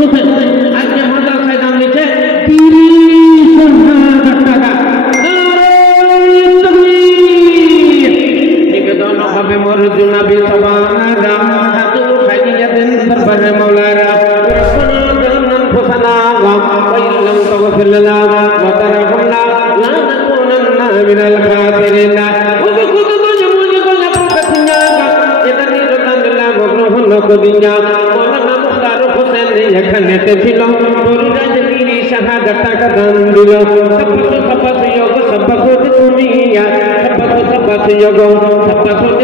হোসেন আজকে মাদ্রাসায় দাম দিচ্ছে 30,000 টাকা। নিবেদন হবে মরজুনা বিসবানা হাতু খাইয়াতেন দরবারে মাওলানা রব্বানা জালামনা আনফুসানা ওয়া ইল্লাম তাগফির লানা ওয়া তারহামনা লা নাকুনান্না মিনাল খাসিরিন। এখানেতে ছিল শাহাদাত টাকা দান দিল তুমি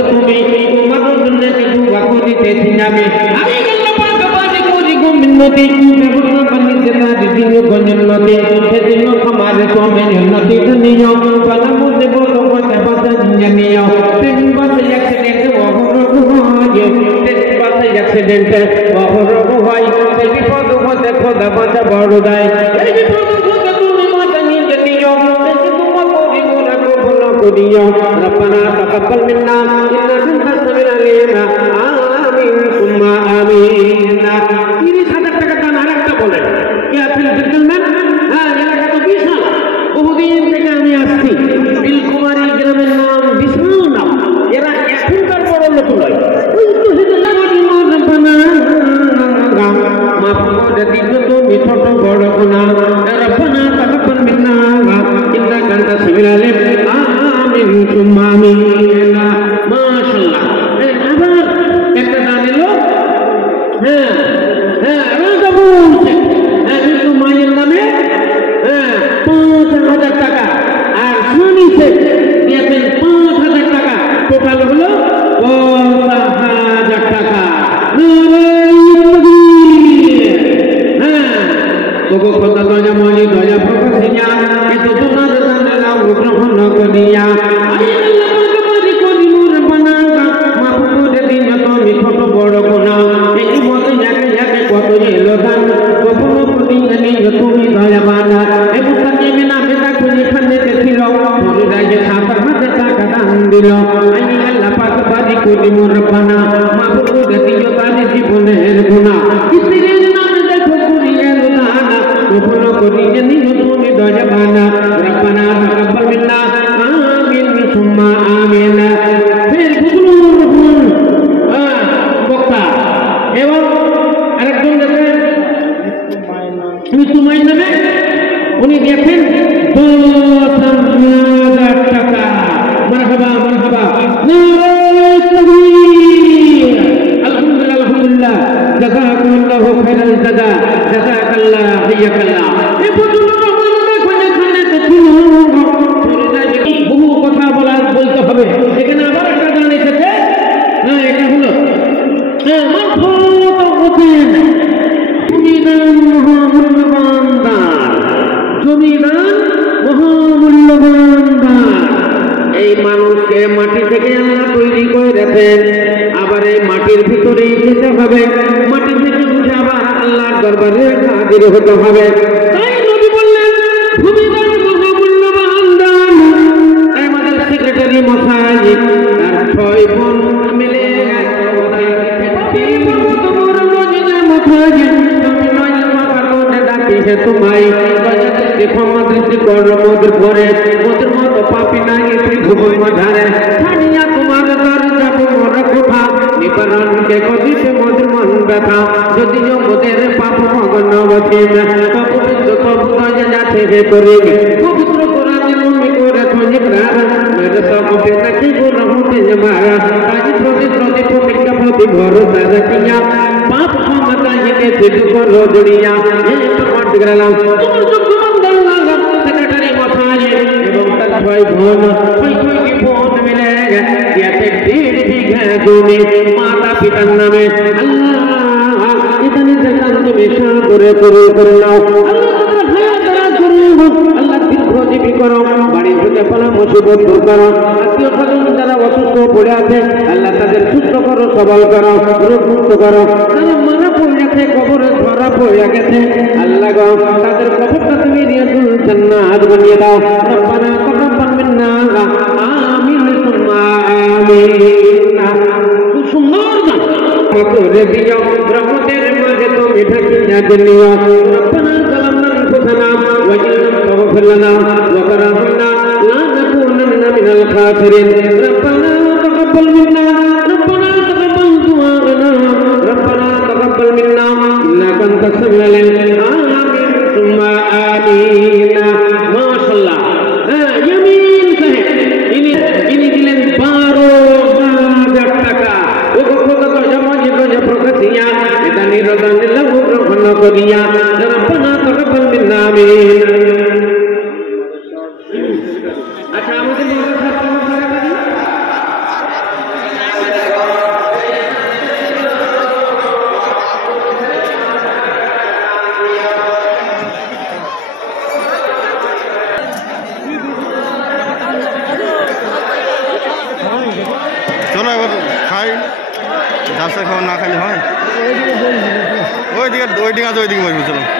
তুমি তোমার জন্য দুয়া করিতেছি আমি আল্লাহ পাক বাড়ি করি গো মিন্নতি দেবতা বানিতে তারি দিন গন্নতি সেদিন আমারে তুমি উন্নতি নিও বালা মুদে বলো কথা বাতা জানিও তিন বাতে অ্যাক্সিডেন্ট অ্যাক্সিডেন্ট হয় সেই বিপদ হতে খোদা বাঁচা বড় দেয় এই বিপদ হতে তুমি মাথা নিয়ে নিও তোমার করি মোরা কবুল করিও রব্বানা তাকাব্বাল মিন্না ইন্নাকা আনতাস সামিউল আলিম আমিন সুম্মা আমিন। 30,000 টাকা দান। আরেকটা বলেন কি আপনি বিদ্যমান এলাকা তো বিশাল, বহুদিন থেকে আমি আসছি। বিলকুমারী গ্রামের নাম বিশাল নাম, এরা এখনকার বড় লোক নয়। তুমি ছোট বড় গুনাহ রব্বানা তাকাব্বাল মিন্না ইন্নাকা আনতাস সামিউল আলিম আমিন সুম্মা আমিন। মাশাআল্লাহ। আবার একটা দান এলো। রাজা বলছে কিন্তু মায়ের নামে 5,000 টাকা আর শুনিছে দিয়েছেন 5,000 টাকা, টোটাল হলো 50,000 টাকা। তোকে কথা দয়া মনি দয়া প্রকাশিয়া এত তোমার জানালা গ্রহণ করিয়া আমি আল্লাহ পাক বাড়ি করি মোর বানাগা মাফ করে দিন তুমি ছোট বড় গুনাহ এই মত একে একে কত এলো দান কখনো প্রতি জানি তুমি দয়া বানা এ মুস্তাকিমে নামে দেখো এখানে ছিল তোর রাগে 7,000 টাকা দান দিল আমি আল্লাহ পাক বাড়ি করি মোর বানা মাফ করে দিন তার জীবনের গুনাহ স্ত্রীর নামে দেখো করিয়া কবুল করিয়ে নিও তুমি দয়া বানা রব্বানা তাকাব্বাল মিন্না আমিন সুম্মা আমিন। ফির বুজুর্গ বক্তা এবং আরেকজন দেখেন মৃত্যুমাইন নামে উনি দিয়েছেন 10,000 টাকা। মারহাবা মারহাবা আলহামদুলিল্লাহ আলহামদুলিল্লাহ জাযাকুমুল্লাহু খাইরাল জাযা জাযাকাল্লাহ হাইয়াকাল্লাহ। এই বুজুর্গ দেখো এখানে তো বহু কথা বলতে হবে। এখানে আবার একটা গান এসেছে, এটা হলো মহামূল্যবান দান, জমিদান মহামূল্যবান দান। এই মানুষকে মাটি থেকে আল্লাহ তৈরি করে রেখেছেন, আবার এই মাটির ভিতরেই যেতে হবে, মাটি থেকে উঠে আবার আল্লাহর দরবারে হাজির হতে হবে। তাই নবী বললেন ভূমিদান মহামূল্যবান দান। আমাদের সেক্রেটারি মশাই তার 6 বোন মিলে তোমায় করে ওদের মতো পাপি না ঘুমোর মাঝারে ছাড়িয়া তোমার দর যাব মোর কোঠা নিবারণকে কদিতে মধুর মন ব্যথা যদিও মোদের পাপ মগন বসেন পবিত্র কবুতরে যাচ্ছে হে করে পবিত্র কোরআনের মমি করে খোঁজে প্রাণ মেরে সব বেটা কি গুণ হতে মারা আজ প্রতি প্রতি পবিত্র প্রতি ভরসা রাখিয়া পাপ ক্ষমতা হেঁটে সিদ্ধ করো জড়িয়া এই তো মাঠ গেলাম তোমার যোগ্য মন্ডল লাগাম সেক্রেটারি মশাই এবং তার 6 বোন 6 বোন মিলে গেছে 1.5 বিঘা জমি মাতা পিতার নামে। আল্লাহ এখানে যেতাম তুমি করে করে নাও আল্লাহ দীর্ঘজীবী করো, বাড়ির থেকে কোনো মুসিবত দূর করো, আত্মীয় স্বজন যারা অসুস্থ পড়ে আছে আল্লাহ তাদের সুস্থ করো, সবল করো, রোগ মুক্ত করো। যারা মারা পড়ে গেছে, কবরে ধরা পড়ে গেছে আল্লাহ গো তাদের কবরটা তুমি রিয়াজুল জান্নাত বানিয়ে দাও। রব্বানা তাকাব্বাল মিন্না আমিন সুম্মা আমিন। সুন্দর গান করে দিও রহমতের মাঝে তুমি এটা কি যাদের নিয়ম রব্বানা যালামনা আনফুসানা ওয়া ইল্লাম তাগফির লানা ওয়া তারহামনা লা নাকুনান্না মিনাল খাসিরিন রব্বানা তাকাব্বাল মিন্না রব্বানা তাকাব্বাল দুআনা রব্বানা তাকাব্বাল মিন্না ইন্নাকা আনতাস সামিউল আলিম আমিন সুম্মা আমিন মাশাআল্লাহ ইয়ামিন সাহেব ইনি দিলেন 12,000 টাকা ও খোদা তো জমাজি গজে প্রকাশিয়া এটা নিরদান দিলাম গ্রহণ করিয়া রব্বানা তাকাব্বাল মিন্না আমিন আচ্ছা আমাদের চলো এবার খাই যাচ্ছে খাবার না খাইলে হয় ওইদিকে বসবো চলো